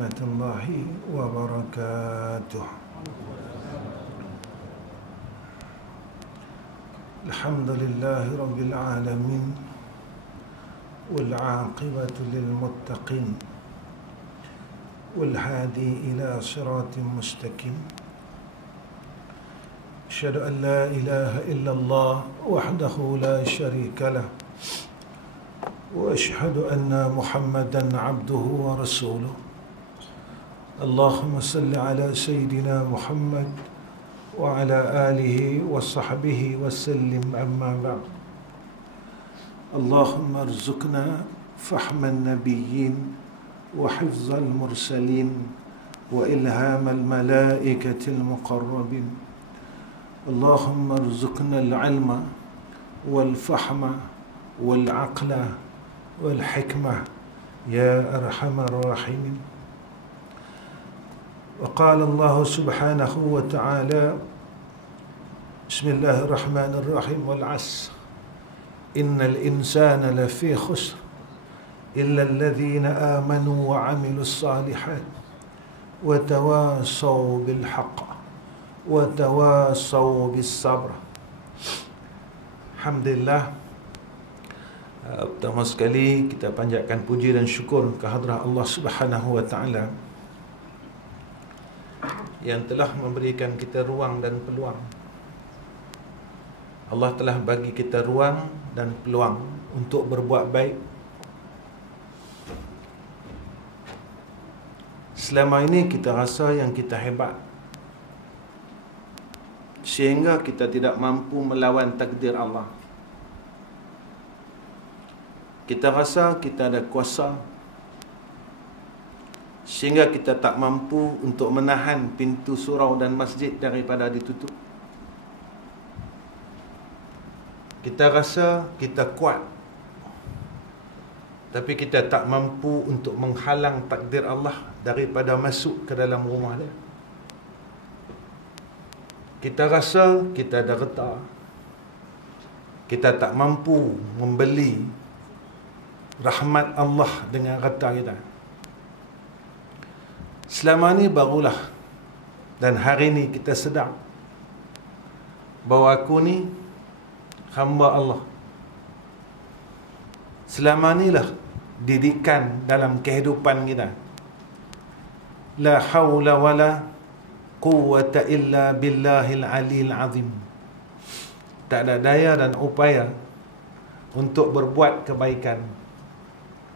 warahmatullahi wabarakatuh. Alhamdulillahi rabbil alamin, wal aqibatu lil muttaqin, wal hadi ila siratin mustaqim. Asyhadu an la ilaha illallah wahdahu la syarika lah, wa asyhadu anna Muhammadan abduhu wa rasuluh. Allahumma salli ala sayyidina Muhammad wa ala alihi wa sahbihi wa sallim, amma ba'd. Allahumma arzuqna fahman nabiyyin wa hifzal mursalin wa ilhamal malaikatil muqarrabin. Allahumma arzuqna al-ilma wal fahma wal aqla wal hikmah ya arhamar rahimin. وقال الله سبحانه وتعالى بسم الله الرحمن الرحيم والعصر إن الإنسان لفي خسر إلا الذين آمنوا وعملوا الصالحات وتواصوا بالحق وتواصوا بالصبر. Alhamdulillah. Pertama sekali kita panjatkan puji dan syukur kehadrat Allah Subhanahu wa taala yang telah memberikan kita ruang dan peluang. Allah telah bagi kita ruang dan peluang untuk berbuat baik. Selama ini kita rasa yang kita hebat, sehingga kita tidak mampu melawan takdir Allah. Kita rasa kita ada kuasa, sehingga kita tak mampu untuk menahan pintu surau dan masjid daripada ditutup. Kita rasa kita kuat, tapi kita tak mampu untuk menghalang takdir Allah daripada masuk ke dalam rumah dia. Kita rasa kita ada harta, kita tak mampu membeli rahmat Allah dengan harta kita. Selama ni barulah dan hari ni kita sedar bahawa aku ni hamba Allah. Selama ni lah didikan dalam kehidupan kita. La hawla wala quwwata illa billahil aliyil azim. Tak ada daya dan upaya untuk berbuat kebaikan,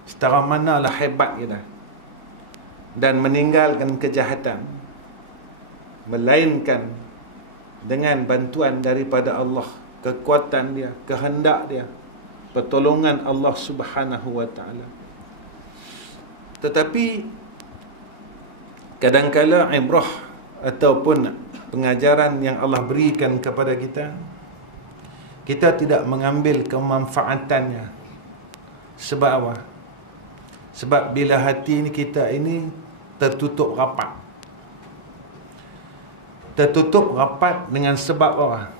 setara manalah hebat kita, dan meninggalkan kejahatan, melainkan dengan bantuan daripada Allah, kekuatan dia, kehendak dia, pertolongan Allah Subhanahu wa taala. Tetapi kadangkala ibrah ataupun pengajaran yang Allah berikan kepada kita, kita tidak mengambil kemanfaatannya. Sebab apa? Sebab bila hati kita ini tertutup rapat. Tertutup rapat dengan sebab apa?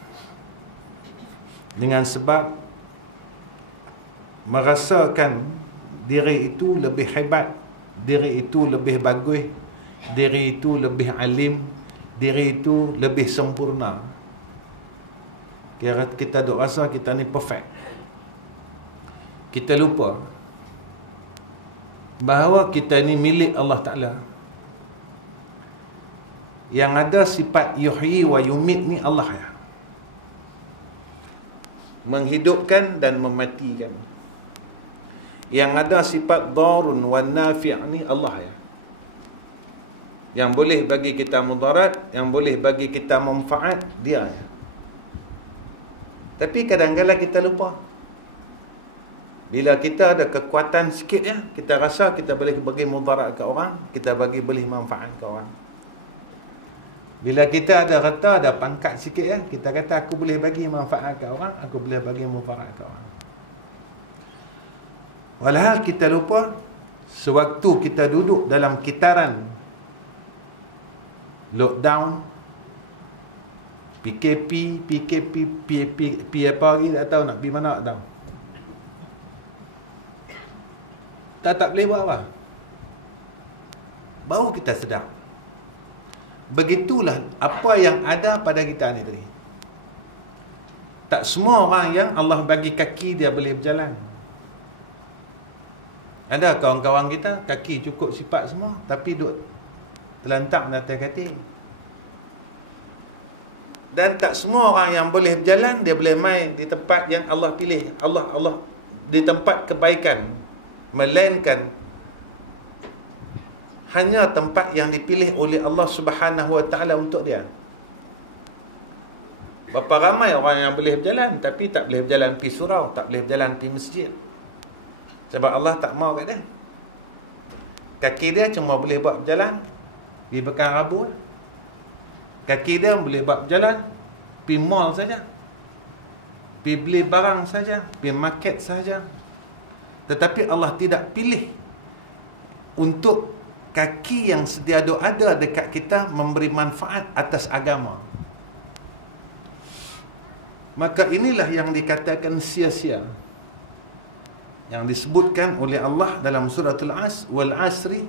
Dengan sebab merasakan diri itu lebih hebat, diri itu lebih bagus, diri itu lebih alim, diri itu lebih sempurna. Kira kita duk rasa kita ni perfect. Kita lupa bahawa kita ni milik Allah Ta'ala. Yang ada sifat yuhyi wa yumit ni Allah ya, menghidupkan dan mematikan. Yang ada sifat darun wa nafi' ni Allah ya, yang boleh bagi kita mudarat, yang boleh bagi kita manfaat, dia ya. Tapi kadang-kadang kita lupa. Bila kita ada kekuatan sikit ya, kita rasa kita boleh bagi mudarat ke orang, kita boleh manfaat ke orang. Bila kita ada harta, ada pangkat sikit ya, kita kata aku boleh bagi manfaat ke orang, aku boleh bagi mudarat ke orang. Walhal kita lupa, sewaktu kita duduk dalam kitaran lockdown, PKP apa lagi tak tahu nak pergi mana tak tahu. Tak boleh buat apa. baru kita sedar. Begitulah apa yang ada pada kita ni tadi. Tak semua orang yang Allah bagi kaki dia boleh berjalan. Ada kawan-kawan kita kaki cukup sifat semua tapi duk terlantak di atas katil. Dan tak semua orang yang boleh berjalan dia boleh main di tempat yang Allah pilih. Allah di tempat kebaikan, melainkan hanya tempat yang dipilih oleh Allah Subhanahu Wa Taala untuk dia. Berapa ramai orang yang boleh berjalan tapi tak boleh berjalan pergi surau, tak boleh berjalan pergi masjid. Sebab Allah tak mau kat dia. Kaki dia cuma boleh buat berjalan di Pekan Rabu. Kaki dia boleh buat berjalan pergi mall saja, pergi beli barang saja, pergi market saja. Tetapi Allah tidak pilih untuk kaki yang sedia ada dekat kita memberi manfaat atas agama. Maka inilah yang dikatakan sia-sia, yang disebutkan oleh Allah dalam suratul wal asri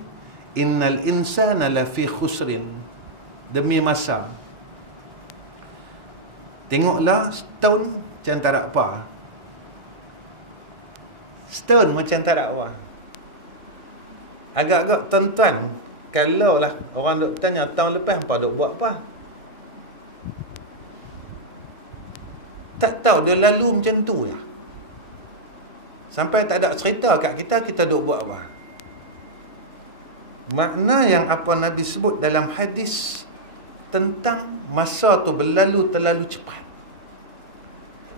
innal insana lafi khusrin. Demi masa, tengoklah setahun macam tak ada apa. Setahun macam tak ada apa. Agak-agak tuan-tuan, kalau lah orang duk bertanya tahun lepas hampa duk buat apa, tak tahu dia lalu macam tu je. Sampai tak ada cerita kat kita, kita duk buat apa. Makna yang apa Nabi sebut dalam hadis tentang masa tu berlalu terlalu cepat.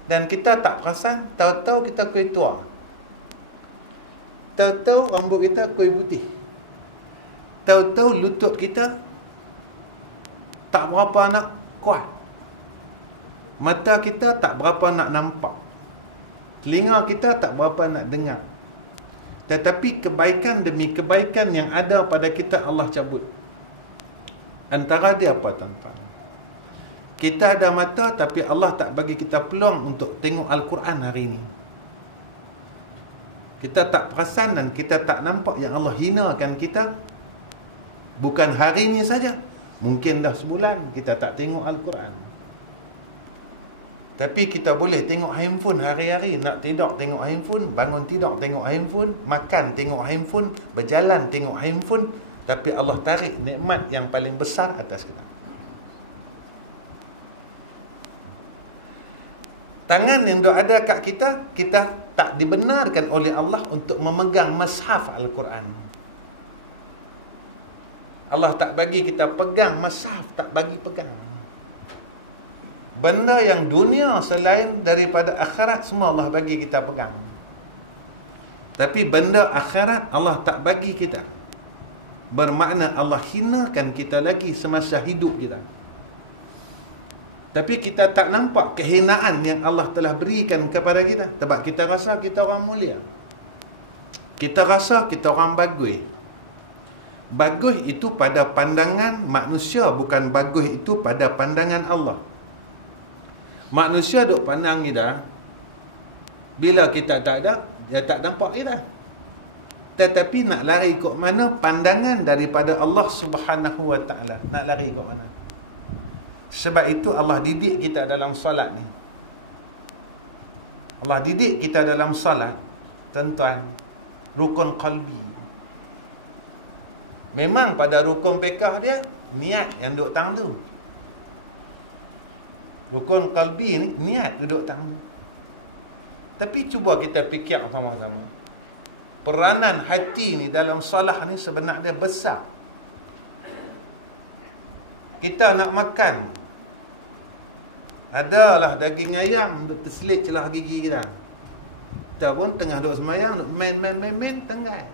Dan kita tak perasan, tahu-tahu kita kuih tua. Tahu-tahu rambut kita kuih putih. Tahu-tahu lutut kita tak berapa nak kuat. Mata kita tak berapa nak nampak. Telinga kita tak berapa nak dengar. Tetapi kebaikan demi kebaikan yang ada pada kita Allah cabut. Antara dia apa tuan-tuan? Kita ada mata tapi Allah tak bagi kita peluang untuk tengok Al-Quran hari ini. Kita tak perasan dan kita tak nampak yang Allah hinakan kita. Bukan hari ini saja. Mungkin dah sebulan kita tak tengok Al-Quran. Tapi kita boleh tengok handphone hari-hari. Nak tidur tengok handphone, bangun tidur tengok handphone, makan tengok handphone, berjalan tengok handphone. Tapi Allah tarik nikmat yang paling besar atas kita. Tangan yang ada kat kita, kita tak dibenarkan oleh Allah untuk memegang mushaf Al-Quran. Allah tak bagi kita pegang mushaf, tak bagi pegang. Benda yang dunia selain daripada akhirat semua Allah bagi kita pegang. Tapi benda akhirat Allah tak bagi kita. Bermakna Allah hinakan kita lagi semasa hidup kita. Tapi kita tak nampak kehinaan yang Allah telah berikan kepada kita. Sebab kita rasa kita orang mulia. Kita rasa kita orang bagus. Bagus itu pada pandangan manusia, bukan bagus itu pada pandangan Allah. Manusia duk pandang kita, bila kita tak ada, dia tak nampak kita. Tetapi nak lari ke mana pandangan daripada Allah Subhanahu Wa Taala? Nak lari ke mana? Sebab itu Allah didik kita dalam solat ni. Allah didik kita dalam solat, tuan-tuan, rukun qalbi. Memang pada rukun fiqh dia niat yang duduk tang tu. Rukun qalbi ni niat duduk tang tu. Tapi cuba kita fikir sama-sama. Peranan hati ni dalam solat ni sebenarnya besar. Kita nak makan, adalah daging ayam duk terselit celah gigi kita. Kita pun tengah duk semayang, duk main tengah.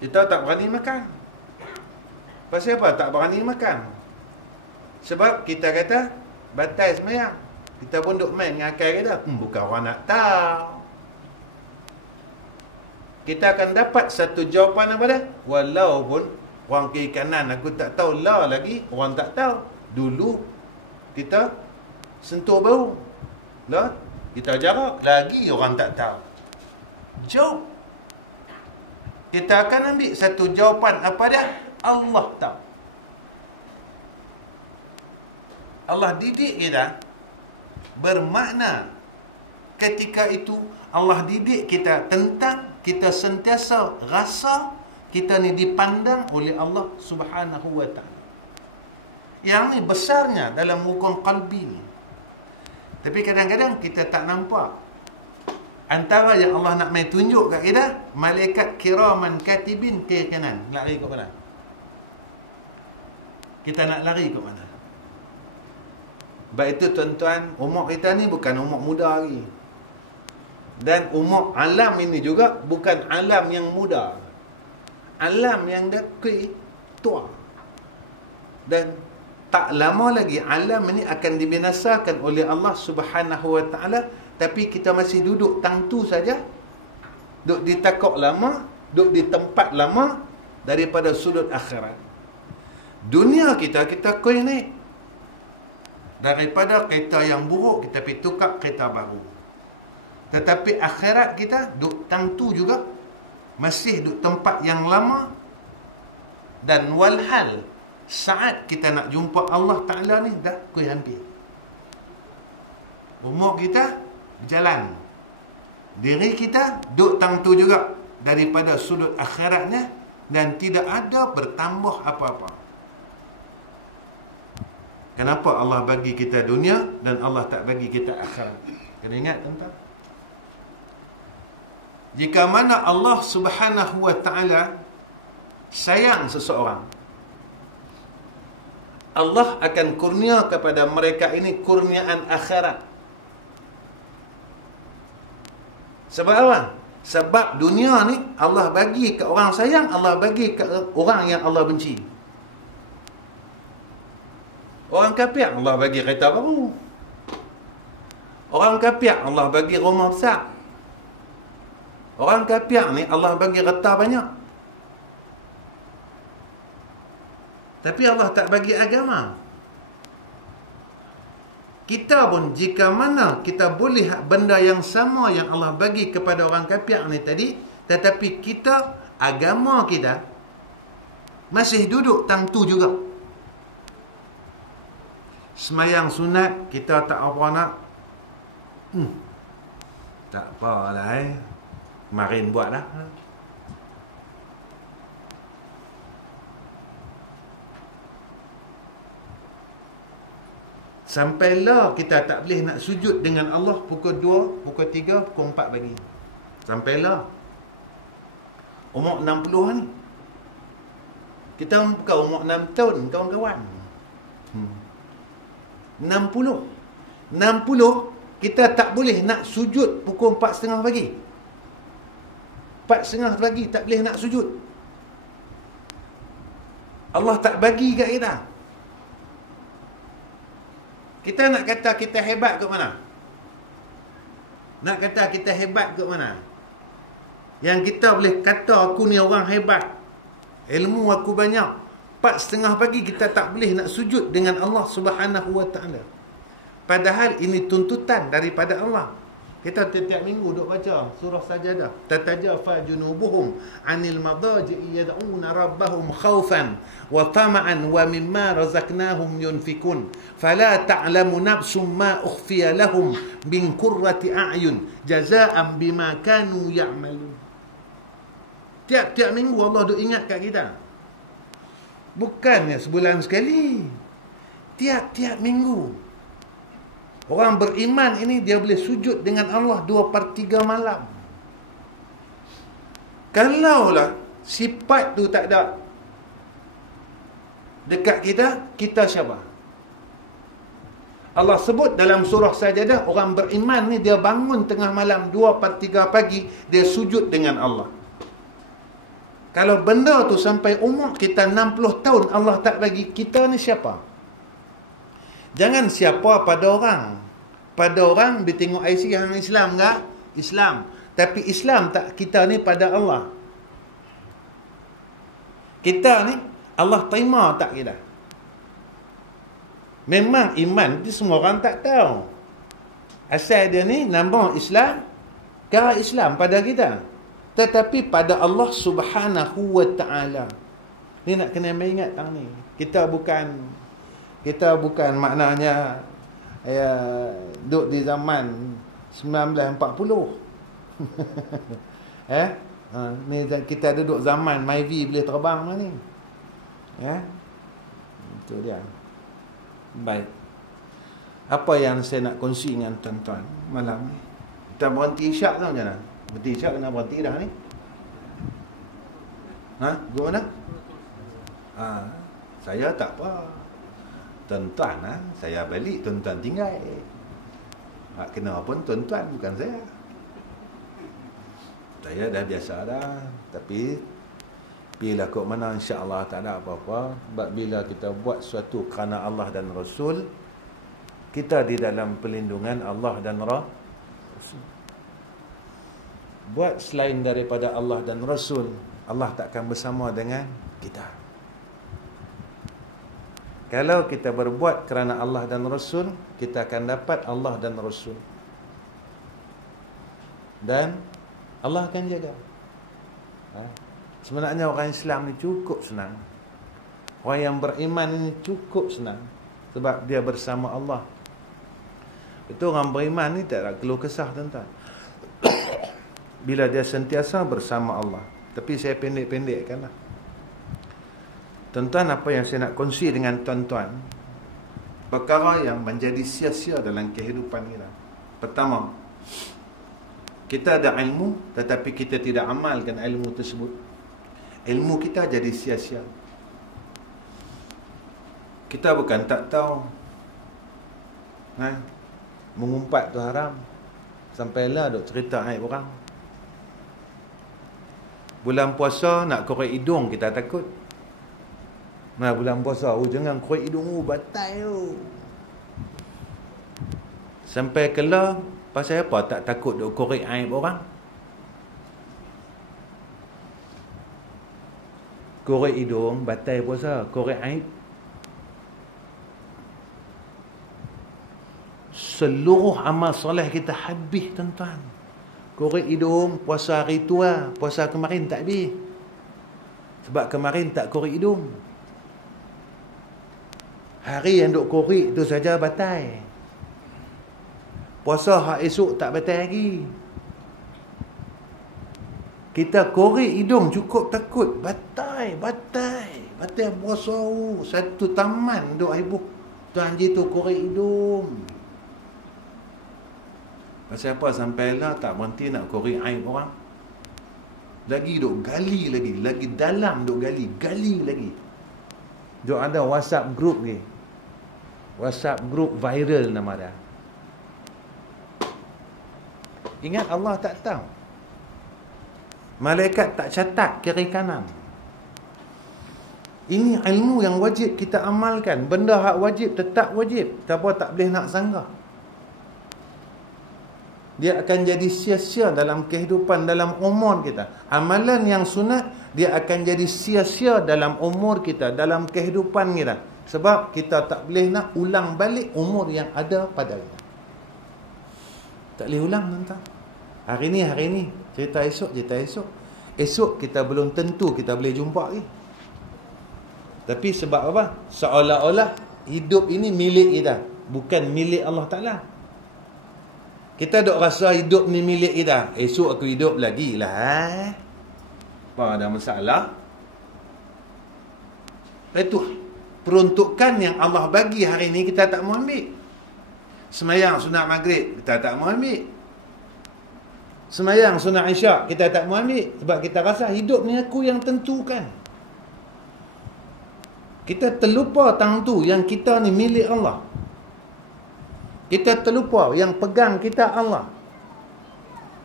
Kita tak berani makan. Pasal apa tak berani makan? Sebab kita kata batal semayang. Kita pun duk main dengan akal kita. Bukan orang nak tahu. Kita akan dapat satu jawapan apa dah? Walaupun orang kiri kanan aku tak tahu, lah lagi orang tak tahu. Dulu kita sentuh bau, lah kita jarak, lagi orang tak tahu. Jauh. kita akan ambil satu jawapan. Apa dia? Allah tahu. Allah didik kita, bermakna ketika itu Allah didik kita tentang kita sentiasa rasa kita ni dipandang oleh Allah Subhanahu wa ta'ala. Yang ni besarnya dalam rukun qalbi ni. Tapi kadang-kadang kita tak nampak. Antara yang Allah nak main tunjuk kat kita, malaikat kiraman katibin kiri kanan. Lari ke mana? Kita nak lari ke mana? Sebab itu tuan-tuan, umur kita ni bukan umur muda lagi. Dan umur alam ini juga bukan alam yang muda. Alam yang dah tua. Dan tak lama lagi alam ini akan dibinasakan oleh Allah Subhanahu wa ta'ala. Tapi kita masih duduk tangtu saja. Duduk di takok lama, duduk di tempat lama daripada sudut akhirat. Dunia kita kuih naik. Daripada kereta yang buruk, kita pergi tukar kereta baru. Tetapi akhirat kita duduk tangtu juga, masih duduk tempat yang lama. Dan walhal, saat kita nak jumpa Allah Ta'ala ni, dah kuih hampir. Umur kita berjalan. Diri kita duduk tangtu juga daripada sudut akhiratnya, dan tidak ada bertambah apa-apa. Kenapa Allah bagi kita dunia dan Allah tak bagi kita akhirat? Kena ingat tentang. Jika mana Allah Subhanahu wa ta'ala sayang seseorang, Allah akan kurnia kepada mereka ini kurniaan akhirat. Sebab apa? Sebab dunia ni Allah bagi ke orang sayang, Allah bagi ke orang yang Allah benci. Orang kafir Allah bagi kereta baru. Orang kafir Allah bagi rumah besar. Orang kafir ni Allah bagi harta banyak. Tapi Allah tak bagi agama. Kita pun jika mana kita boleh benda yang sama yang Allah bagi kepada orang kafir ni tadi, tetapi kita, agama kita masih duduk tangtu juga. Semayang sunat kita tak apa nak. Tak apalah kemarin buat dah. Sampailah kita tak boleh nak sujud dengan Allah pukul 2, pukul 3, pukul 4 pagi. Sampailah umur 60 ni. Kita bukan umur 6 tahun kawan-kawan. 60 kita tak boleh nak sujud pukul 4.30 pagi. 4.30 pagi tak boleh nak sujud. Allah tak bagi kat kita. Kita nak kata kita hebat ke mana? Nak kata kita hebat ke mana? Yang kita boleh kata aku ni orang hebat, ilmu aku banyak, 4.30 pagi kita tak boleh nak sujud dengan Allah Subhanahu wa ta'ala. Padahal ini tuntutan daripada Allah. Kita tiap-tiap minggu duk baca surah Sajadah. Tatajafa junubuhum 'anil madaji'i yad'una rabbahum khaufan wa tama'an wa mimma razaqnahum yunfikun. Fala ta'lamu nafsum ma ukhfiya lahum min qurrati a'yun jazaa'an bima kanu ya'malun. Tiap-tiap minggu Allah duk ingat kat kita. Bukannya sebulan sekali. Tiap-tiap minggu. Orang beriman ini dia boleh sujud dengan Allah 2/3 malam. Kalaulah sifat tu tak ada dekat kita, kita siapa? Allah sebut dalam surah Sajadah, orang beriman ni dia bangun tengah malam 2/3 pagi, dia sujud dengan Allah. Kalau benda tu sampai umur kita 60 tahun Allah tak bagi, kita ni siapa? Jangan siapa pada orang. Pada orang dia tengok IC yang Islam ke? Islam. Tapi Islam tak, kita ni pada Allah. Kita ni Allah terima tak kita? Memang iman itu semua orang tak tahu. Asal dia ni nama Islam, cara Islam pada kita. Tetapi pada Allah Subhanahu wa ta'ala. Ni nak kena ingat tang ni. Kita bukan maknanya duduk di zaman 1940. Ni kita duduk zaman Myvi boleh terbang lah ni. Itu dia. Baik. Apa yang saya nak kongsi dengan tuan-tuan malam ni? Kita berhenti isyak tau macam mana? Berhenti isyak kena berhenti dah ni. Go mana? Saya tak apa. Tuan-tuan saya balik, tuan-tuan tinggal. Kena pun tuan-tuan, bukan saya. Saya dah biasa dah. Tapi bila kok mana insya-Allah tak ada apa-apa. Sebab bila kita buat sesuatu kerana Allah dan Rasul, kita di dalam perlindungan Allah dan Rasul. Buat selain daripada Allah dan Rasul, Allah takkan bersama dengan kita. Kalau kita berbuat kerana Allah dan Rasul, kita akan dapat Allah dan Rasul. Dan Allah akan jaga. Sebenarnya orang Islam ni cukup senang. Orang yang beriman ni cukup senang. Sebab dia bersama Allah. Itu orang beriman ni tak ada keluh kesah, tuan-tuan. Bila dia sentiasa bersama Allah. Tapi saya pendek-pendekkan lah. Tuan-tuan, apa yang saya nak kongsi dengan tuan-tuan, perkara yang menjadi sia-sia dalam kehidupan kita. Pertama, kita ada ilmu tetapi kita tidak amalkan ilmu tersebut. Ilmu kita jadi sia-sia. Kita bukan tak tahu mengumpat tu haram. Sampailah duk cerita aib orang. Bulan puasa nak korek hidung kita takut. Bulan puasa jangan korek hidung batai tu. Sampai kelah pasal apa tak takut duk korek aib orang? Korek hidung batai puasa, korek aib. Seluruh amal soleh kita habis, tuan-tuan. Korek hidung puasa hari tua, puasa kemarin tak habis. Sebab kemarin tak korek hidung. Hari yang duk korek tu saja batai. Puasa hak esok tak batal lagi. Kita korek hidung cukup takut. Batal puasa. Satu taman duk heboh. Tuan Haji tu korek hidung. Pasal apa sampailah tak berhenti nak korek aib orang. Lagi duk gali lagi. Lagi dalam duk gali lagi. Duk ada WhatsApp group ni. WhatsApp group viral nama dia. Ingat Allah tak tahu. Malaikat tak catat kiri kanan. Ini ilmu yang wajib kita amalkan. Benda hak wajib tetap wajib. Siapa tak boleh nak sanggah. Dia akan jadi sia-sia dalam kehidupan, dalam umur kita. Amalan yang sunat, dia akan jadi sia-sia dalam umur kita, dalam kehidupan kita. Sebab kita tak boleh nak ulang balik umur yang ada pada kita. Tak boleh ulang, tuan-tuan. Hari ni. Cerita esok. Esok kita belum tentu kita boleh jumpa lagi. Tapi sebab apa? Seolah-olah hidup ini milik kita. Bukan milik Allah Ta'ala. Kita duk rasa hidup ni milik kita. Esok aku hidup lagi lah. Apa ada masalah? Itu peruntukan yang Allah bagi hari ni kita tak mau ambil. Semayang sunat maghrib kita tak mau ambil. Semayang sunat isyak kita tak mau ambil. Sebab kita rasa hidup ni aku yang tentukan. Kita terlupa tang tu yang kita ni milik Allah. Kita terlupa yang pegang kita Allah.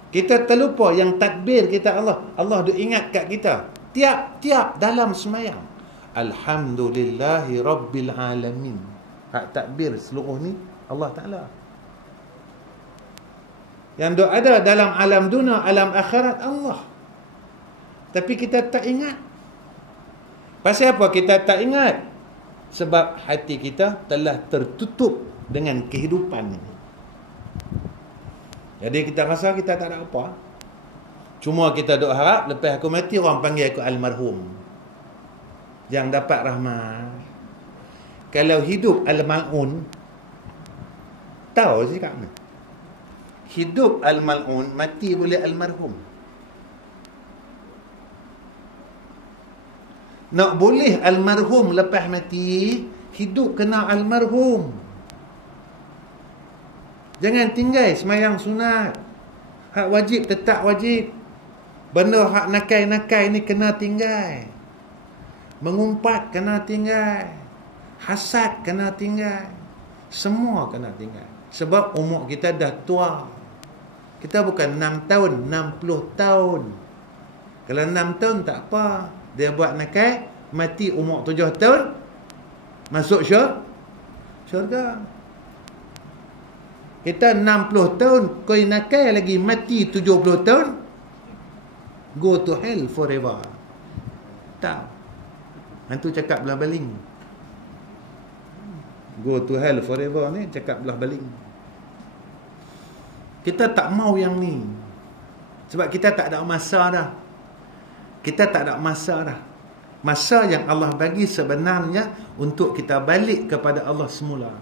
Kita terlupa yang tadbir kita Allah. Allah duk ingat kat kita tiap-tiap dalam semayang. Alhamdulillahi Rabbil Alamin. Hak takbir seluruh ni Allah Ta'ala. Yang duk ada dalam alam dunia, alam akhirat Allah. Tapi kita tak ingat. Pasal apa kita tak ingat? Sebab hati kita telah tertutup dengan kehidupan ini. Jadi kita rasa kita tak ada apa. Cuma kita duk harap lepas aku mati orang panggil aku almarhum, yang dapat rahmat. Kalau hidup al-mal'un, tahu cakap ni, hidup al-mal'un, mati boleh almarhum. Nak boleh almarhum lepas mati, hidup kena almarhum. Jangan tinggal semayang sunat. Hak wajib tetap wajib. Benda hak nakai-nakai ni kena tinggal. Mengumpat kena tinggal. Hasad kena tinggal. Semua kena tinggal. Sebab umur kita dah tua. Kita bukan 6 tahun, 60 tahun. Kalau 6 tahun tak apa. Dia buat nakai, mati umur 7 tahun, masuk syurga. Kita 60 tahun, kau nakai lagi mati 70 tahun, go to hell forever. Tak. Hantu cakap belah baling. Go to hell forever ni cakap belah baling. Kita tak mau yang ni. Sebab kita tak ada masa dah. Kita tak ada masa dah. Masa yang Allah bagi sebenarnya untuk kita balik kepada Allah semula.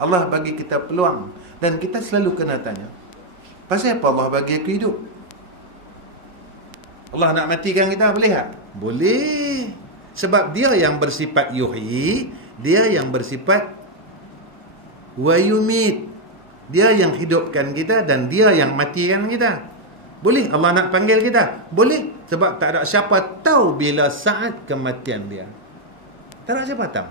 Allah bagi kita peluang. Dan kita selalu kena tanya, pasal apa Allah bagi aku hidup? Allah nak matikan kita, boleh tak? Boleh. Sebab dia yang bersifat yuhyi, dia yang bersifat wa yumit. Dia yang hidupkan kita dan dia yang matikan kita. Boleh Allah nak panggil kita? Boleh. Sebab tak ada siapa tahu bila saat kematian dia. Tak ada siapa tahu.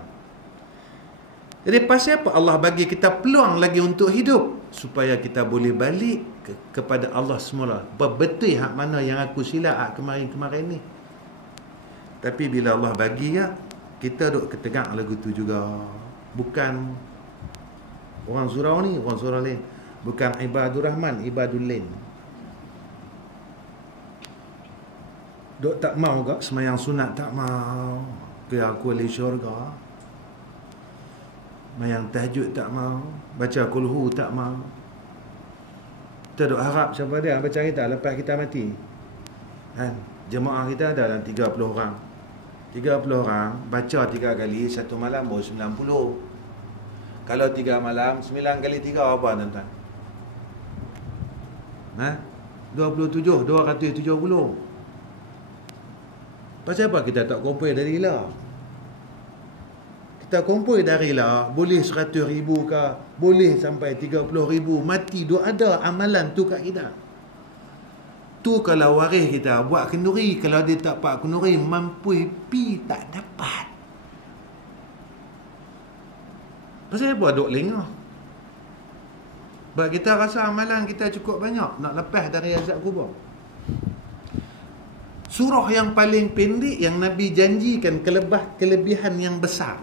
Jadi pasal apa Allah bagi kita peluang lagi untuk hidup? Supaya kita boleh balik kepada Allah semula. Betul hak mana yang aku silap kemarin-kemarin ni. Tapi bila Allah bagi ya, kita duk ketegak lagu tu juga. Bukan orang surau ni, orang surau lain. Bukan ibadur rahman, ibadul lain. Duk tak mau ke semayang sunat, tak mau. Ke aku ahli syurga. Semayang tahajud tak mau. Baca kulhu tak mau. Kita duk harap siapa dia baca kita lepas kita mati. Kan? Jemaah kita ada dalam 30 orang. 30 orang baca 3 kali, satu malam baru 90. Kalau 3 malam, 9 kali 3 apa tuan-tuan? 27, 270. Pasal apa kita tak kumpul dari lah? Kita kumpul dari lah, boleh 100,000 ke, boleh sampai 30,000. Mati, duk ada amalan tu kat kita. Tu kalau waris kita buat kenduri, kalau dia tak buat kenduri, mampu pi tak dapat. Pasal apa duk lengah? Sebab kita rasa amalan kita cukup banyak nak lepas dari azab kubur. Surah yang paling pendek yang Nabi janjikan kelebihan yang besar.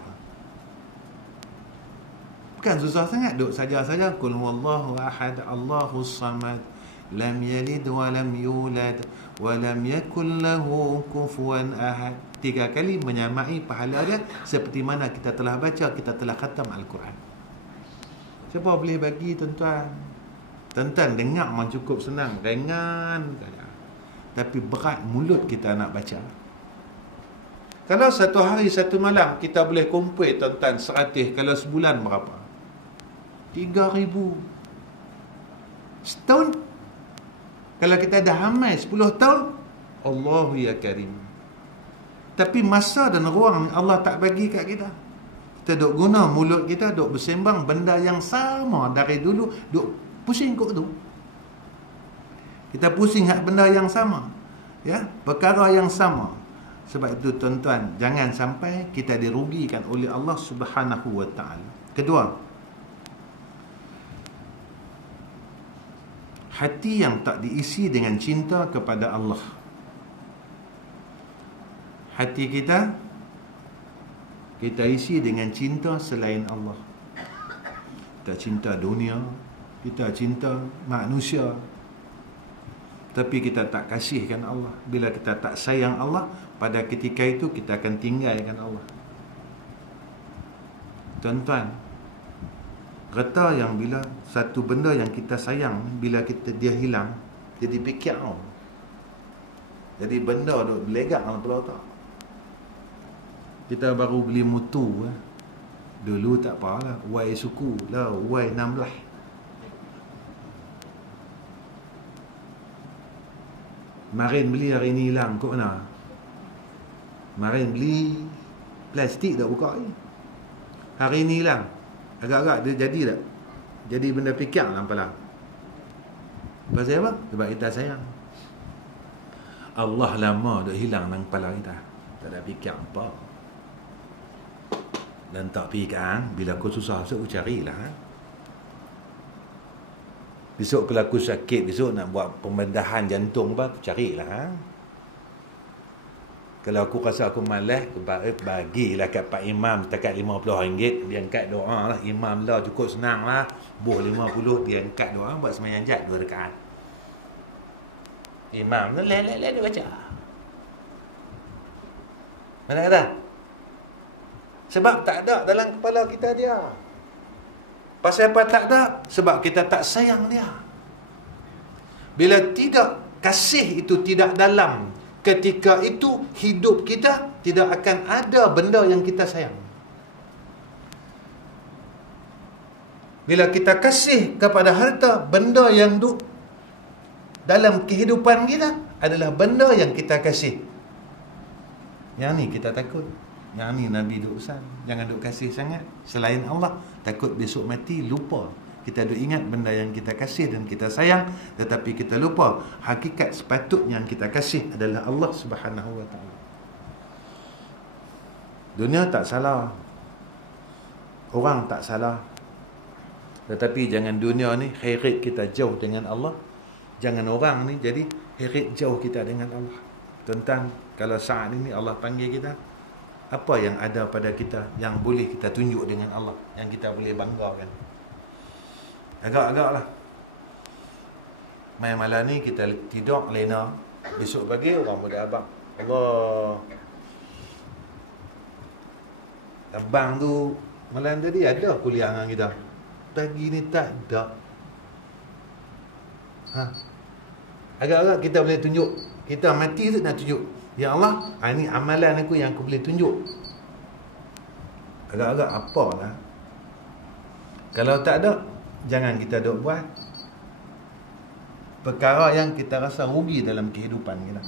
Bukan susah sangat, duk saja-saja qul huwallahu ahad Allahus samad lam yalid wa lam yulad wa lam yakul lahu kufuwan ahad. 3 kali menyamai pahala dia seperti mana kita telah baca, kita telah khatam Al-Quran. Siapa boleh bagi tuan-tuan? Tuan-tuan dengar memang cukup senang, ringan saja. Tapi berat mulut kita nak baca. Kalau satu hari satu malam kita boleh kumpul tuan-tuan 100, kalau sebulan berapa? 3,000. Setahun kalau kita dah hamil 10 tahun, Allahu ya Karim. Tapi masa dan ruang Allah tak bagi kat kita. Kita duk guna mulut kita, duk bersembang benda yang sama dari dulu, duk pusing kok tu. Kita pusing hak benda yang sama. Ya, perkara yang sama. Sebab itu tuan-tuan, jangan sampai kita dirugikan oleh Allah Subhanahu wa taala. Kedua, hati yang tak diisi dengan cinta kepada Allah. Hati kita isi dengan cinta selain Allah. Kita cinta dunia, kita cinta manusia, tapi kita tak kasihkan Allah. Bila kita tak sayang Allah, pada ketika itu kita akan tinggalkan Allah. Tuan-tuan, kata yang bila satu benda yang kita sayang, bila dia hilang, jadi pikir Jadi benda duk berlegak dalam kepala otak. Kita baru beli motor dulu tak apalah, Y suku lah, Y16. Kemarin beli, hari ni hilang kot mana. Kemarin beli plastik tak buka ni, hari ni hilang. Agak-agak dia jadi tak? Jadi benda fikir dalam kepala. Pasal apa? Sebab kita sayang. Allah lama dah hilang dalam kepala kita, tak ada fikir apa. Dan tak fikir, bila aku susah besok aku carilah. Besok kalau aku sakit, besok nak buat pembedahan jantung apa, aku carilah. Kalau aku rasa aku malas, aku bagilah kat Pak Imam setakat RM50. Dia angkat doa lah. Imam lah cukup senang lah. Boh 50, dia angkat doa buat sembahyang jat 2 rakaat. Imam tu lelek dia baca. Mana kata? Sebab tak ada dalam kepala kita dia. Pasal apa tak ada? Sebab kita tak sayang dia. Bila tidak, kasih itu tidak dalam, ketika itu hidup kita tidak akan ada benda yang kita sayang. Bila kita kasih kepada harta, benda yang duk dalam kehidupan kita adalah benda yang kita kasih. Yang ni kita takut. Yang ni Nabi duk pesan, jangan duk kasih sangat selain Allah. Takut besok mati lupa. Kita duk ingat benda yang kita kasih dan kita sayang, tetapi kita lupa hakikat sepatutnya yang kita kasih adalah Allah Subhanahu wa taala. Dunia tak salah, orang tak salah, tetapi jangan dunia ni heret kita jauh dengan Allah. Jangan orang ni jadi heret jauh kita dengan Allah. Tentang kalau saat ini Allah panggil kita, apa yang ada pada kita yang boleh kita tunjuk dengan Allah, yang kita boleh banggakan. Agak-agak lah. Main malam ni kita tidur lena, besok pagi orang muda abang, Allah, abang tu malam tadi ada kuliah dengan kita, pagi ni tak ada. Agak-agak kita boleh tunjuk, kita mati tu nak tunjuk, ya Allah, ini amalan aku yang aku boleh tunjuk. Agak-agak apalah. Kalau tak ada, jangan kita duk buat perkara yang kita rasa rugi dalam kehidupan kita.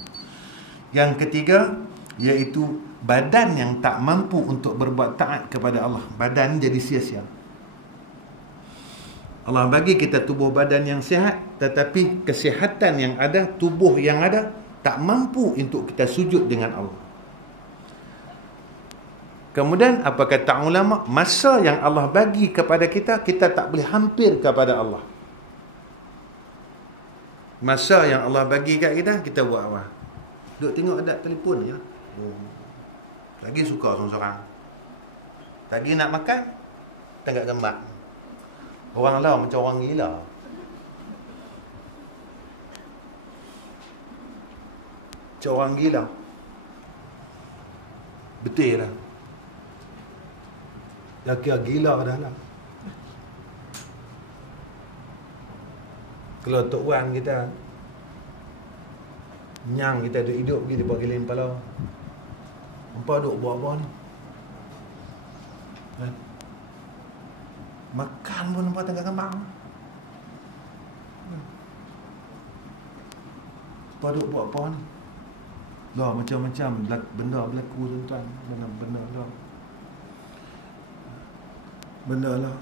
Yang ketiga, iaitu badan yang tak mampu untuk berbuat taat kepada Allah. Badan jadi sia-sia. Allah bagi kita tubuh badan yang sihat, tetapi kesihatan yang ada, tubuh yang ada, tak mampu untuk kita sujud dengan Allah. Kemudian apa kata ulama? Masa yang Allah bagi kepada kita, kita tak boleh hampir kepada Allah. Masa yang Allah bagi kat kita, kita buat apa? Duk tengok ada telefon je. Lagi suka seorang-seorang. Tadi nak makan, tengok gambar. Orang lah macam orang gila. Macam orang gila. Betul lah. Dah kira gila dah lah. Kalau Tok Wan kita, nyang kita duduk hidup pergi dia buat giling kepala. Hampa duduk buat apa ni? Makan pun nampak tengah kembang. Hampa duduk buat apa ni? Lah macam-macam benda berlaku tuan-tuan. Benda lah. Benda lah.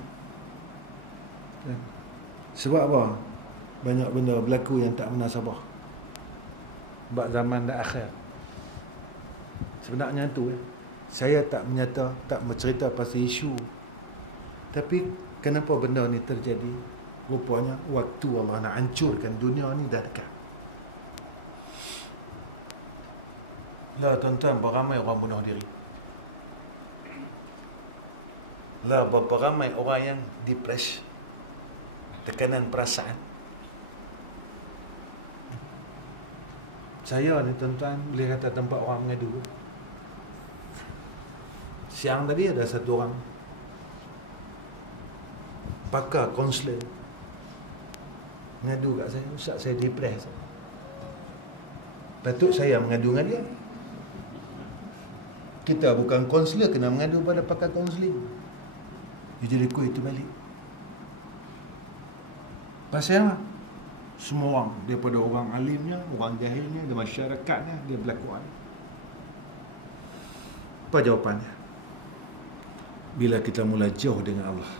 Sebab apa? Banyak benda berlaku yang tak munasabah. Sebab zaman dah akhir. Sebenarnya tu saya tak menyata, tak bercerita pasal isu. Tapi kenapa benda ni terjadi? Rupanya waktu Allah nak hancurkan dunia ni dah dekat. Lah tuan-tuan, berapa ramai orang bunuh diri. Lah berapa ramai orang yang depresi, tekanan perasaan. Saya ni tuan-tuan boleh kata tempat orang mengadu. Siang tadi ada satu orang pakar konselor mengadu kat saya, Ustaz saya depresi. Patut saya mengadu dengan dia. Kita bukan kaunselor, kena mengadu pada pakar kaunseling. Dia jadi kuih itu balik. Pasal apa? Semua orang, daripada orang alimnya, orang jahilnya, dan masyarakatnya, dia berlaku alim. Apa jawapannya? Bila kita mula jauh dengan Allah.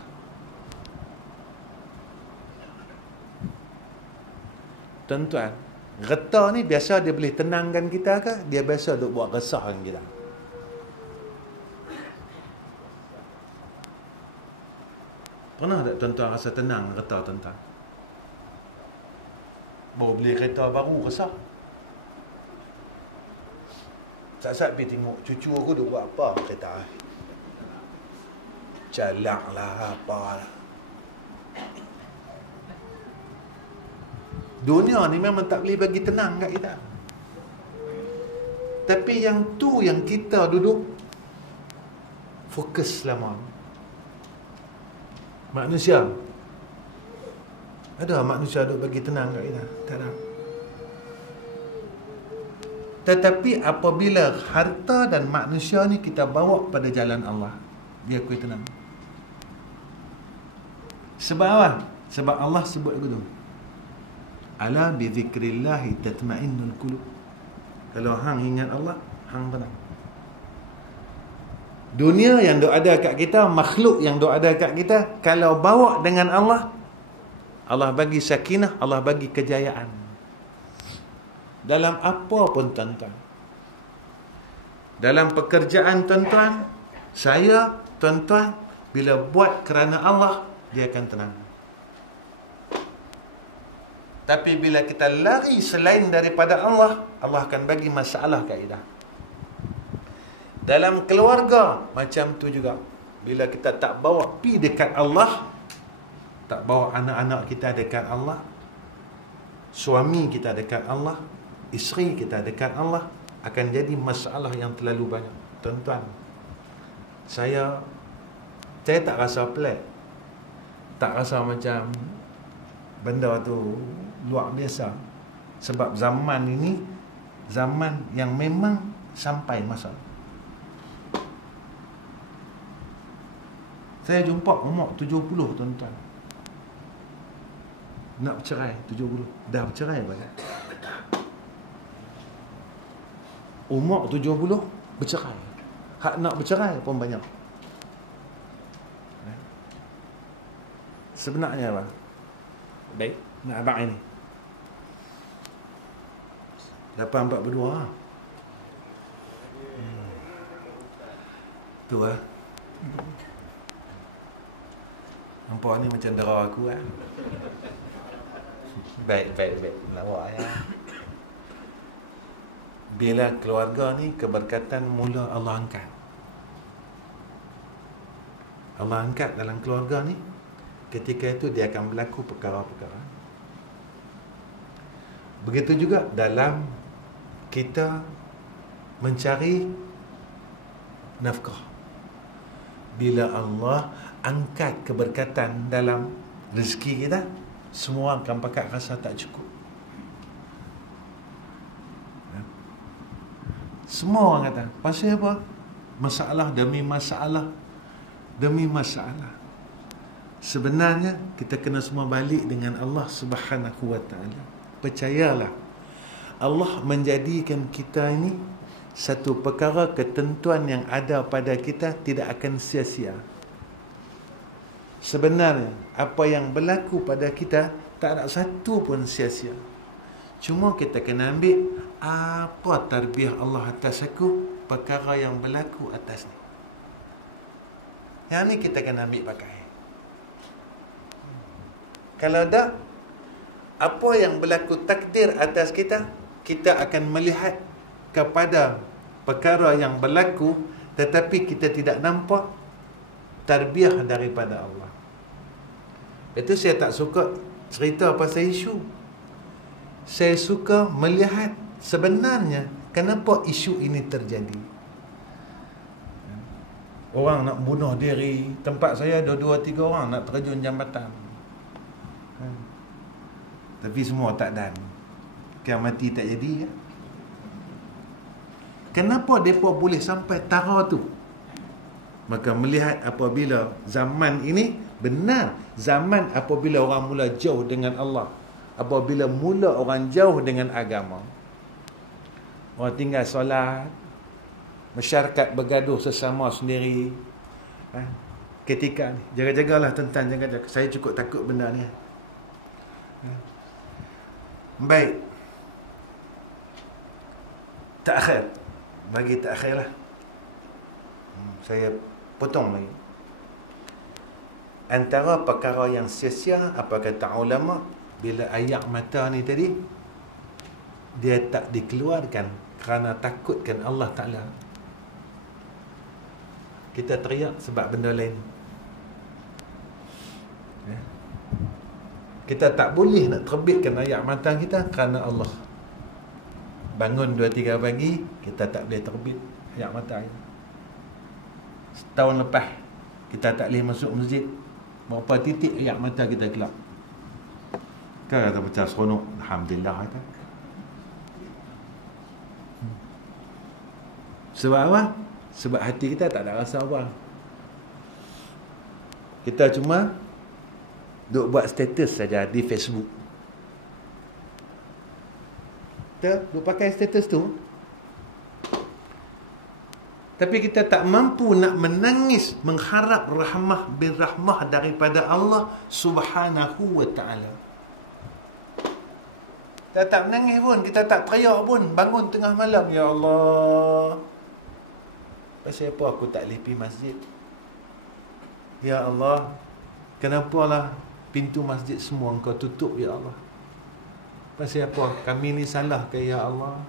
Tuan-tuan, getah ni biasa dia boleh tenangkan kita ke? Dia biasa duk buat resahkan kita. Pernah tak tuan-tuan rasa tenang getah tuan-tuan? Baru beli kereta baru resah. Saat-saat pergi tengok cucu aku duk buat apa kereta. Calak lah apalah. Dunia ni memang tak boleh bagi tenang kat kita. Tapi yang tu yang kita duduk fokus selama ni. Manusia. Ada manusia duk bagi tenang kat kita? Tak ada. Tetapi apabila harta dan manusia ni kita bawa pada jalan Allah, dia kuih tenang. Sebab apa? Sebab Allah sebut begitu. Ala bi dzikrillahi tatma'innul qulub. Kalau hang ingat Allah, hang tenang. Dunia yang duk ada kat kita, makhluk yang duk ada kat kita, kalau bawa dengan Allah, Allah bagi sakinah, Allah bagi kejayaan. Dalam apa pun tuan-tuan. Dalam pekerjaan tuan-tuan, saya, tuan-tuan, bila buat kerana Allah, dia akan tenang. Tapi bila kita lari selain daripada Allah, Allah akan bagi masalah kat kita. Dalam keluarga, macam tu juga. Bila kita tak bawa pi dekat Allah, tak bawa anak-anak kita dekat Allah, suami kita dekat Allah, isteri kita dekat Allah, akan jadi masalah yang terlalu banyak. Tuan-tuan, saya tak rasa pelik. Tak rasa macam benda tu luar biasa. Sebab zaman ini zaman yang memang sampai masa. Saya jumpa umur 70 tuan-tuan. Nak bercerai 70. Dah bercerai banyak. Umur 70 bercerai. Hak nak bercerai pun banyak. Sebenarnya apa? Baik, nak abang ini 842 tu lah. Nampak ni macam dera aku lah. Baik lawak ya. Bila keluarga ni keberkatan mula Allah angkat. Allah angkat dalam keluarga ni, ketika itu dia akan berlaku perkara-perkara. Begitu juga dalam kita mencari nafkah. Bila Allah angkat keberkatan dalam rezeki kita, semua akan pakat rasa tak cukup. Semua orang kata, pasal apa? Masalah demi masalah demi masalah. Sebenarnya kita kena semua balik dengan Allah Subhanahu wa taala. Percayalah, Allah menjadikan kita ini satu perkara ketentuan yang ada pada kita tidak akan sia-sia. Sebenarnya apa yang berlaku pada kita tak ada satu pun sia-sia. Cuma kita kena ambil apa tarbiyah Allah atas aku, perkara yang berlaku atas ni. Yang ni kita kena ambil pakai. Kalau tak, apa yang berlaku takdir atas kita, kita akan melihat kepada perkara yang berlaku, tetapi kita tidak nampak tarbiyah daripada Allah. Itu saya tak suka cerita pasal isu. Saya suka melihat sebenarnya kenapa isu ini terjadi. Orang nak bunuh diri, tempat saya ada 2-3 orang nak terjun jambatan. Tapi semua tak dan. Mati tak jadi ya? Kenapa mereka boleh sampai tara tu? Maka melihat apabila zaman ini benar, zaman apabila orang mula jauh dengan Allah, apabila mula orang jauh dengan agama, orang tinggal solat, masyarakat bergaduh sesama sendiri. Ketika ni, jaga-jagalah tuan-tuan, jaga-jaga. Saya cukup takut benda ni. Baik. Takhir. Bagi takhir lah. Saya potong lagi. Antara perkara yang sia-sia, apa kata ulama, bila air mata ni tadi, dia tak dikeluarkan kerana takutkan Allah Ta'ala. Kita teriak sebab benda lain. Kita tak boleh nak terbitkan air mata kita kerana Allah. Bangun 2-3 pagi, kita tak boleh terbit air mata kita. Setahun lepas, kita tak boleh masuk masjid, berapa titik air mata kita kelak. Kan kata macam seronok, alhamdulillah kata. Sebab apa? Sebab hati kita tak ada rasa apa. Kita cuma duk buat status saja di Facebook. Kita duk pakai status tu, tapi kita tak mampu nak menangis mengharap rahmah bin rahmah daripada Allah Subhanahu wa ta'ala. Kita tak menangis pun, kita tak teriak pun. Bangun tengah malam, ya Allah, pasal apa aku tak boleh pergi masjid? Ya Allah, kenapalah pintu masjid semua Engkau tutup, ya Allah? Pasal apa? Kami ni salah ke, ya Allah?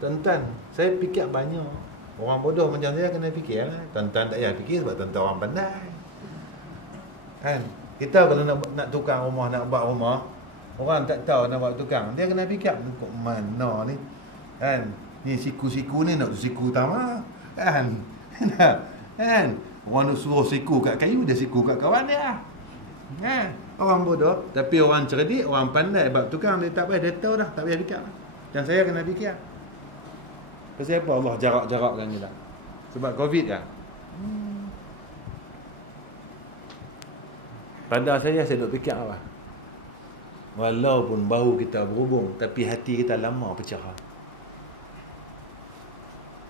Tuan-tuan, saya fikir banyak. Orang bodoh macam saya kena fikir. Tuan-tuan tak payah fikir sebab tuan-tuan orang pandai. Kan? Kita kalau nak tukang rumah, nak buat rumah, orang tak tahu nak buat tukang, dia kena fikir kok mana ni. Kan? Ni siku-siku ni nak siku utama. Kan? Kan? Orang nak suruh siku kat kayu, dia siku kat kawan dia. Kan? Orang bodoh. Tapi orang cerdik, orang pandai bab tukang, dia tak payah, dia tahu dah, tak payah fikir. Dan saya kena fikir. Pasal apa Allah jarak-jarakkan kita? Sebab Covid kan? Pada saya duk fikir apa? Walaupun bahu kita berhubung, tapi hati kita lama pecah.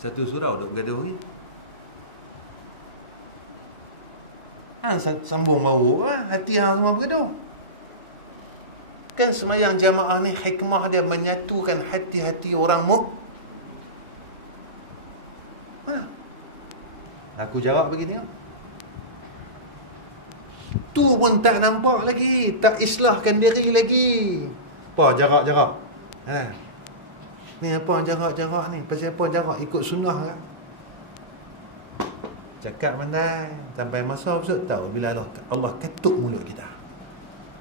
Satu surau duk bergaduh ni. Sambung bahu, hati hang semua bergaduh. Kan semayang jamaah ni hikmah dia menyatukan hati-hati orang Aku jarak begini. Tu pun tak nampak lagi, tak islahkan diri lagi. Apa jarak-jarak? Ni apa jarak-jarak ni? Pasal apa jarak? Ikut sunnah kan? Cakap pandai. Sampai masa besok tahu bila Allah ketuk mulut kita.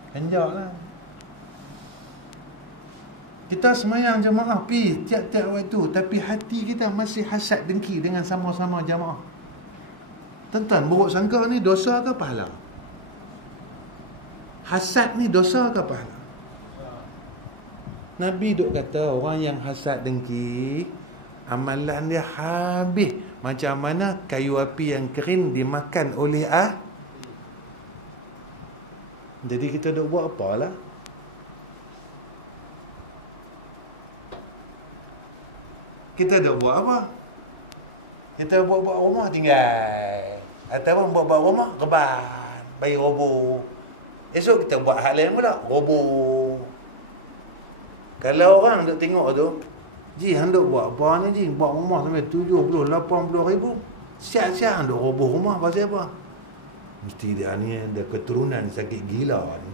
Kenjak lah. Kita semayang jamaah pi tiap-tiap waktu, tapi hati kita masih hasad dengki dengan sama-sama jamaah. Tuan-tuan, buruk sangka ni dosa ke pahala? Hasad ni dosa ke pahala? Nabi duk kata orang yang hasad dengki, amalan dia habis macam mana kayu api yang kering dimakan oleh Jadi kita duk buat apalah? Kita duk buat apa? Kita buat-buat rumah tinggal, ataupun buat-buat rumah reban, bagi roboh. Esok kita buat hal lain pula, roboh. Kalau orang duk tengok tu, ji hang duk buat apa ni ji? Buat rumah sampai 70, 80 ribu. Siap-siap hang duk roboh rumah pasal apa? Mesti dia ni ada keturunan sakit gila ni.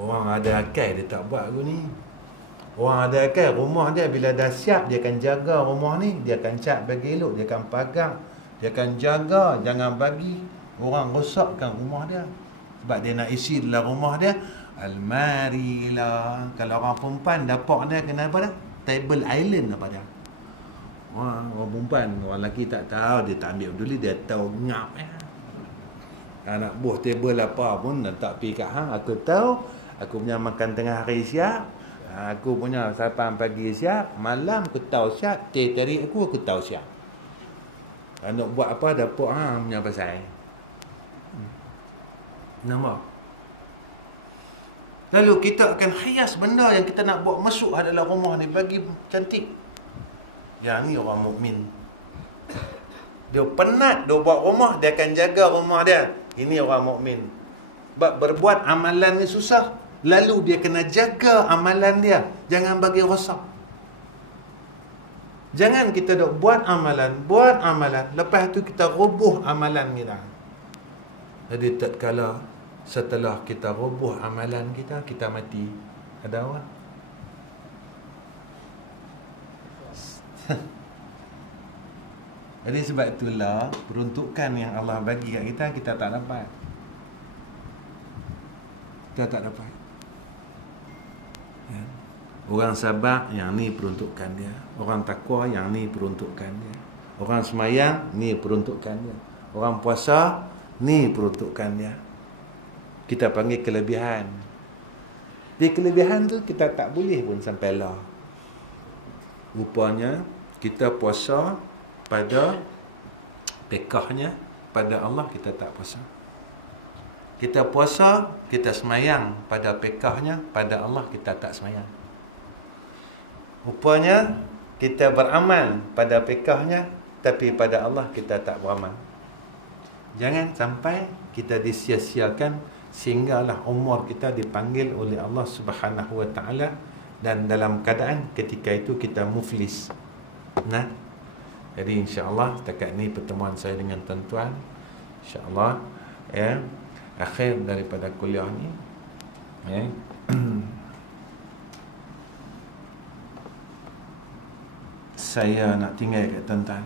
Orang ada akal dia tak buat aku ni. Orang ada akal, rumah dia bila dah siap, dia akan jaga rumah ni. Dia akan cat bagi elok, dia akan pagang, dia akan jaga, jangan bagi orang rosakkan rumah dia. Sebab dia nak isi dalam rumah dia almari lah. Kalau orang perempuan dapak dia kena apa dah? Table island apa dia? Orang perempuan, orang lelaki tak tahu, dia tak ambil peduli, dia tahu ngap anak buah table apa pun tak pergi kat hang, aku tahu aku punya makan tengah hari siap. Aku punya sarapan pagi siap, malam aku tahu siap, teh tarik aku tahu siap. Nak buat apa dapur punya pasal. Nama. Lalu kita akan hias benda yang kita nak buat masuk dalam rumah ni bagi cantik. Yang ni orang mukmin. Dia penat dia buat rumah, dia akan jaga rumah dia. Ini orang mukmin. Berbuat amalan ni susah, lalu dia kena jaga amalan dia, jangan bagi rosak. Jangan kita dok buat amalan, lepas tu kita roboh amalan kita. Jadi tatkala setelah kita roboh amalan kita, kita mati, ada orang. Jadi sebab itulah peruntukan yang Allah bagi kat kita, kita tak dapat. Kita tak dapat. Ya. Orang sabar, yang ni peruntukan dia. Orang takwa, yang ni peruntukan dia. Orang semayang, ni peruntukan dia. Orang puasa, ni peruntukan dia. Kita panggil kelebihan. Di kelebihan tu kita tak boleh pun sampai lah. Rupanya kita puasa pada pekahnya, pada Allah kita tak puasa. Kita puasa, kita semayang pada pekahnya, pada Allah kita tak semayang. Rupanya kita beramal pada pekahnya, tapi pada Allah kita tak beramal. Jangan sampai kita disia-siakan sehinggalah umur kita dipanggil oleh Allah Subhanahu Wa Taala dan dalam keadaan ketika itu kita muflis. Nah, jadi insya-Allah setakat ni pertemuan saya dengan tuan-tuan. Insya-Allah ya, akhir daripada kuliah ni ya. Saya nak tinggal kat tuan-tuan.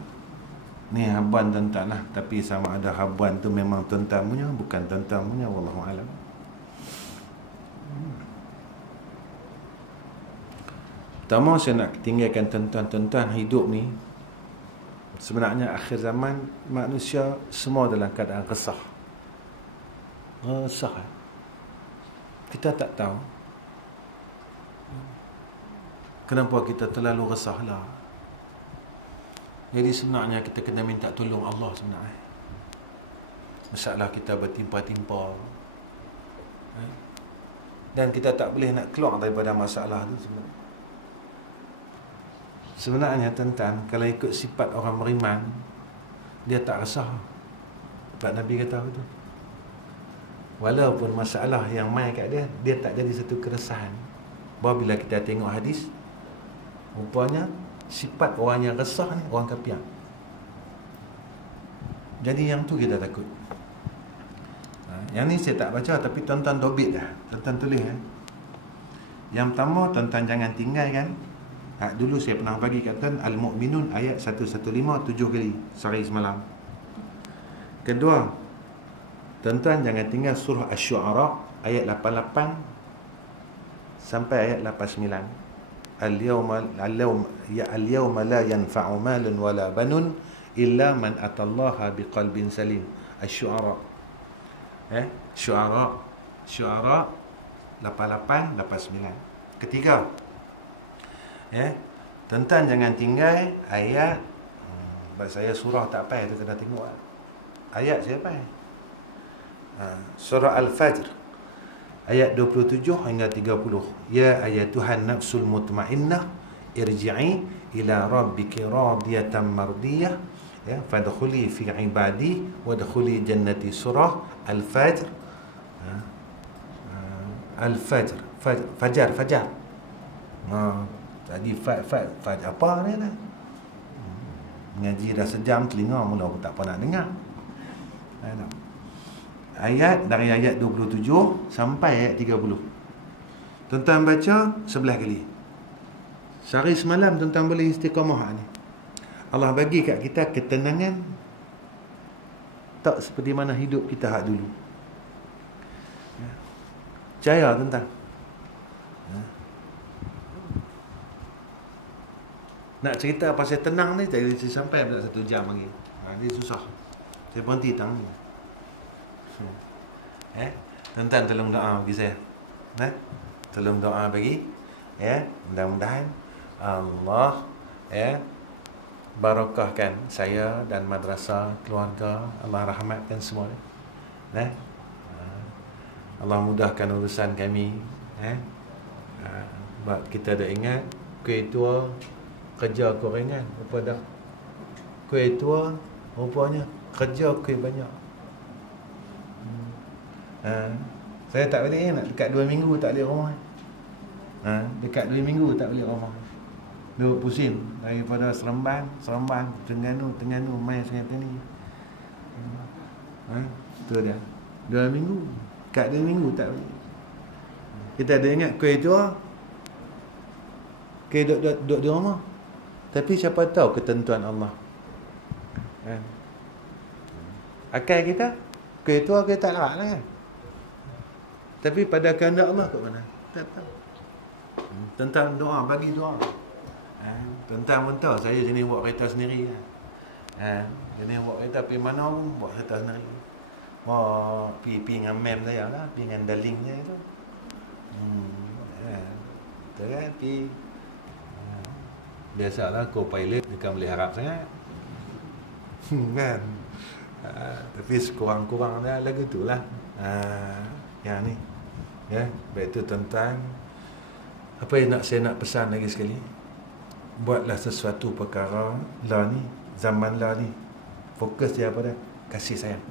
Ni habuan tuan-tuan lah, tapi sama ada habuan tu memang tuan-tuan punya, bukan tuan-tuan punya, wallahu alam. Pertama saya nak tinggalkan tuan-tuan hidup ni. Sebenarnya akhir zaman manusia semua dalam keadaan resah. Resah. Kita tak tahu kenapa kita terlalu resah lah. Jadi sebenarnya kita kena minta tolong Allah sebenarnya. Masalah kita bertimpa-timpa. Dan kita tak boleh nak keluar daripada masalah tu sebenarnya. Sebenarnya tuan-tuan, kalau ikut sifat orang beriman, dia tak resah. Sebab Nabi kata betul. Walaupun masalah yang mai kat dia, dia tak jadi satu keresahan. Bahawa bila kita tengok hadis, rupanya sifat orang yang resah ni orang kafir. Jadi yang tu kita takut. Yang ni saya tak baca, tapi tuan-tuan dobit dah. Tuan-tuan tulis Yang pertama, tuan-tuan jangan tinggalkan. Dulu saya pernah bagi kat tuan Al-Mu'minun ayat 115 7 kali sehari semalam. Kedua, tuan-tuan jangan tinggal surah Asy-Syu'ara ayat 88 sampai ayat 89. Al-yawma la yanfa'u malun wala banun illa man atallaha biqalbin salim. Asy-Syu'ara. Syu'ara 88 89. Ketiga, tuan-tuan jangan tinggal ayat saya surah tak apa, tu kena tengok ayat siapa surah Al-Fajr ayat 27 hingga 30. Ya ayatuhan nafsul mutmainnah irji'i ila rabbiki radiyatan mardiyah ya fadkhuli fi ibadi wadkhuli jannati. Surah Al-Fajr. Al-Fajr fajar. Jadi Fajr apa ni dah? Mengaji dah sejam, telinga mula aku tak pernah dengar. Ayat dari ayat 27 sampai ayat 30. Tuan-tuan baca 11 kali. Sehari semalam tuan-tuan boleh istiqamah ni. Allah bagi kat kita ketenangan tak seperti mana hidup kita hak dulu. Percaya tuan-tuan. Nak cerita pasal tenang ni jadi sampai dah 1 jam lagi. Dia susah. Saya berhenti tang ni. Tuan-tuan tolong doa bagi saya. Tolong doa bagi Ya, mudah-mudahan Allah barakahkan saya dan madrasah, keluarga. Allah rahmatkan semua. Allah mudahkan urusan kami. Kita dah ingat kuih tua kerja korengan, apa dah? Kuih tua rupanya kerja kuih banyak. Saya tak boleh nak dekat 2 minggu tak balik rumah. Dekat 2 minggu tak balik rumah. Duk pusing daripada Seremban, Terengganu, mai sampai ni. Tu dia. 2 minggu. Dekat 2 minggu tak balik. Kita ada ingat kuih tua. Kuih duduk di rumah. Tapi siapa tahu ketentuan Allah. Akal kita kuih tua kita tak larat lah kan. Tapi pada kehendak Allah kat mana? Tak tahu. Tentang doa, bagi doa. Tentang mentah saya jenis buat kereta sendiri lah. Jenis buat kereta pergi mana pun buat kereta sendiri. Pergi dengan mem saya lah, pergi dengan darling saya tu. Betul kan? Biasalah co-pilot dia boleh harap sangat. Kan? Tapi sekurang-kurang dia lagu tu lah. Yang ni. Baik tu tentang apa yang saya nak pesan lagi sekali. Buatlah sesuatu perkara lah ni, zaman lah ni. Fokus dia pada kasih sayang.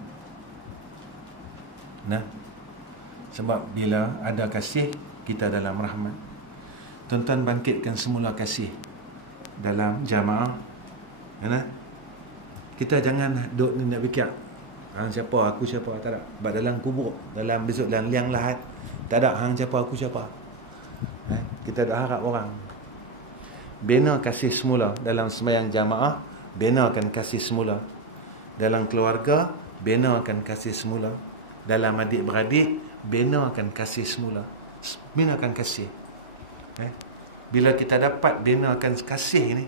Sebab bila ada kasih, kita dalam rahmat. Tuan-tuan bangkitkan semula kasih dalam jamaah. Kita jangan duk ni nak fikir siapa, aku siapa, tak ada. Sebab dalam kubur, dalam besok dalam liang lahat, tak ada hang siapa, aku siapa. Kita dah harap orang bina kasih semula dalam sembahyang jamaah, binakan kasih semula dalam keluarga, binakan kasih semula dalam adik-beradik, binakan kasih semula. Binakan kasih. Bila kita dapat binakan kasih ni,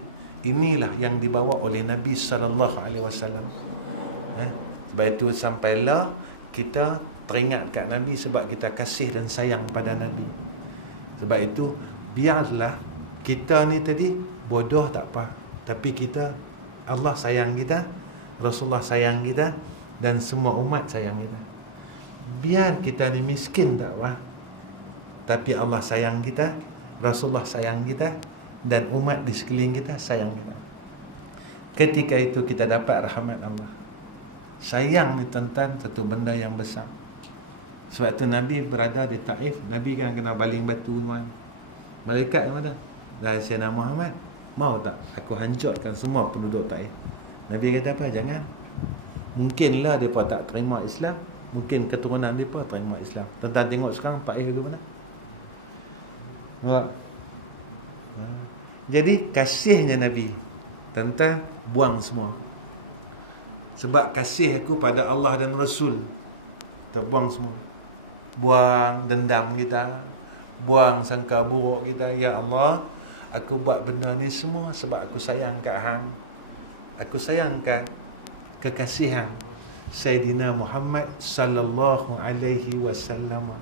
inilah yang dibawa oleh Nabi sallallahu alaihi wasallam. Sebab itu sampailah kita teringat kat Nabi sebab kita kasih dan sayang pada Nabi. Sebab itu biarlah kita ni tadi bodoh tak apa, tapi kita, Allah sayang kita, Rasulullah sayang kita, dan semua umat sayang kita. Biar kita ni miskin tak apa, tapi Allah sayang kita, Rasulullah sayang kita, dan umat di sekeliling kita sayang kita. Ketika itu kita dapat rahmat Allah. Sayang ni tuan-tuan satu benda yang besar. Sebab tu Nabi berada di Taif, Nabi kan kena baling batu tuan. Malaikat yang mana? Dah Sayyidina Muhammad, mau tak aku hancurkan semua penduduk Taif? Nabi kata apa? Jangan. Mungkinlah mereka tak terima Islam, mungkin keturunan mereka terima Islam. Tuan-tuan tengok sekarang Taif ke mana? Nampak? Jadi kasihnya Nabi, tuan-tuan buang semua. Sebab kasih aku pada Allah dan Rasul, kita buang semua. Buang dendam kita, buang sangka buruk kita. Ya Allah, aku buat benda ni semua sebab aku sayang kat hang. Aku sayang kat kekasihan Sayyidina Muhammad sallallahu alaihi wasallam.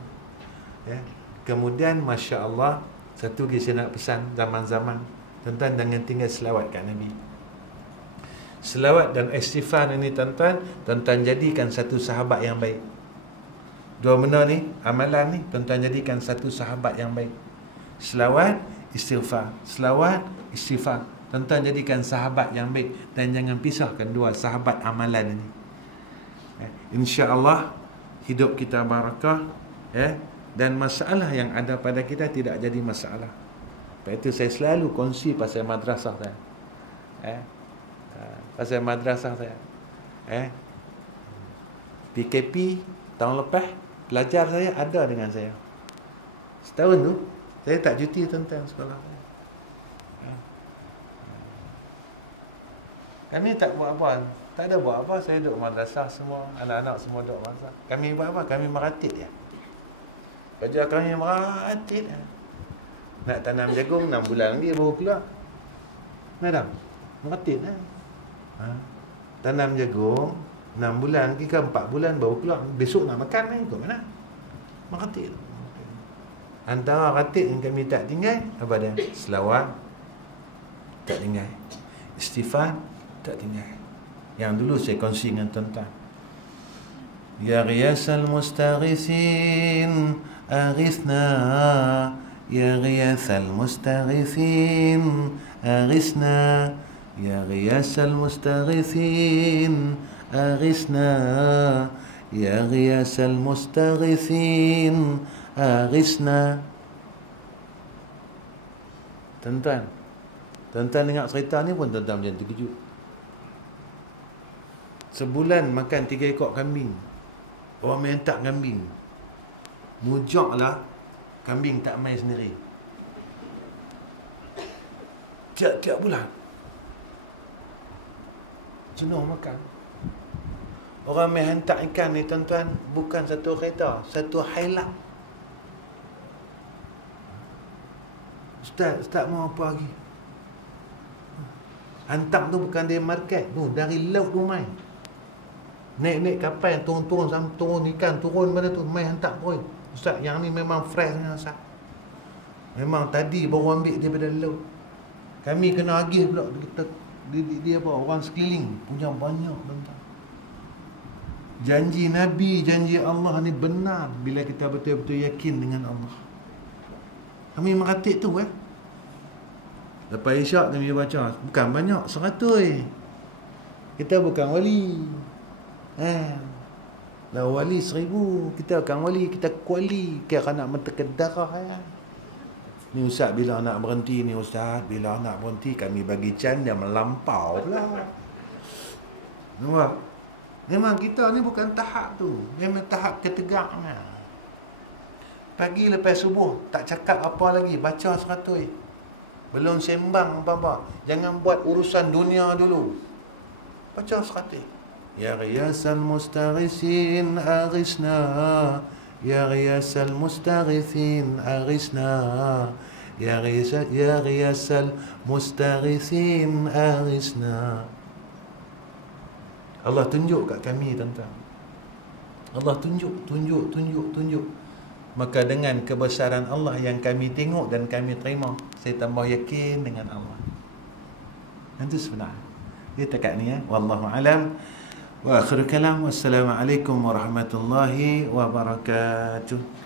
Kemudian masya-Allah, satu lagi saya nak pesan zaman-zaman, tuan-tuan jangan tinggal selawat kat Nabi. Selawat dan istighfar ini tuan-tuan jadikan satu sahabat yang baik. Dua benda ni, amalan ni, tuan-tuan jadikan satu sahabat yang baik. Selawat, istighfar. Selawat, istighfar. Tuan-tuan jadikan sahabat yang baik dan jangan pisahkan dua sahabat amalan ini. InsyaAllah hidup kita barakah, dan masalah yang ada pada kita tidak jadi masalah. Sebab itu saya selalu kongsi pasal madrasah saya. Pasal madrasah saya. PKP tahun lepas, pelajar saya ada dengan saya. Setahun tu saya tak cuti tentang sekolah. Kami tak buat apa. Tak ada buat apa. Saya duduk madrasah semua. Anak-anak semua duduk madrasah. Kami buat apa? Kami meratip je. Kerja kami meratip je. Nak tanam jagung 6 bulan lagi baru keluar. Madam, meratip je. Tanam jagung 6 bulan lagi ke 4 bulan baru keluar. Besok nak makan ni, ikut mana? Meratip. Antara ratib yang kami tak tinggal apa dia? Selawat tak tinggal, istighfar tak tinggal. Yang dulu saya kongsi dengan tuan-tuan. Ya Ghiyasal Mustaghithin Aghithna, Ya Ghiyasal Mustaghithin Aghithna, Ya Ghiyasal Mustaghithin Aghithna, Ya Ghiyasal Mustaghithin Aghithna. Tuan-tuan dengar cerita ni pun tuan-tuan macam terkejut. Sebulan makan 3 ekor kambing. Orang main tak kambing. Mujaklah kambing tak main sendiri. Tiap-tiap bulan jenuh makan. Orang main hantar ikan ni tuan-tuan, bukan satu kereta, satu hailak. Ustaz mau apa lagi? Hantar tu bukan dari market tu, dari laut tu main. Naik kapal, turun ikan, turun mana tu, main hantar pun. Ustaz, yang ni memang fresh ni Ustaz. Memang tadi baru ambil daripada laut. Kami kena agih pula dia apa, orang sekeliling punya banyak benda. Janji Nabi, janji Allah ni benar bila kita betul-betul yakin dengan Allah. Kami meratik tu Lepas isyak kami baca, bukan banyak, 100. Kita bukan wali. Lah wali 1000, kita bukan wali, kita kuali. Kira nak mentekan darah Ni ustaz bila nak berhenti, ni ustaz bila nak berhenti, kami bagi can dia melampau pula. Nampak? Memang kita ni bukan tahap tu, memang tahap ketegaknya. Pagi lepas subuh tak cakap apa lagi, baca 100. Belum sembang apa-apa. Jangan buat urusan dunia dulu. Baca 100. Ya Ghiyasal Mustaghithin Aghithna, Ya Ghiyasal Mustaghithin Aghithna, Ya Ghiyasal Mustaghithin Aghithna. Allah tunjuk kat kami tuan-tuan. Allah tunjuk. Maka dengan kebesaran Allah yang kami tengok dan kami terima, saya tambah yakin dengan Allah. Itu sebenarnya. Dia dekat ni wallahu alam. Wa akhiru kalam. Wassalamualaikum warahmatullahi wabarakatuh.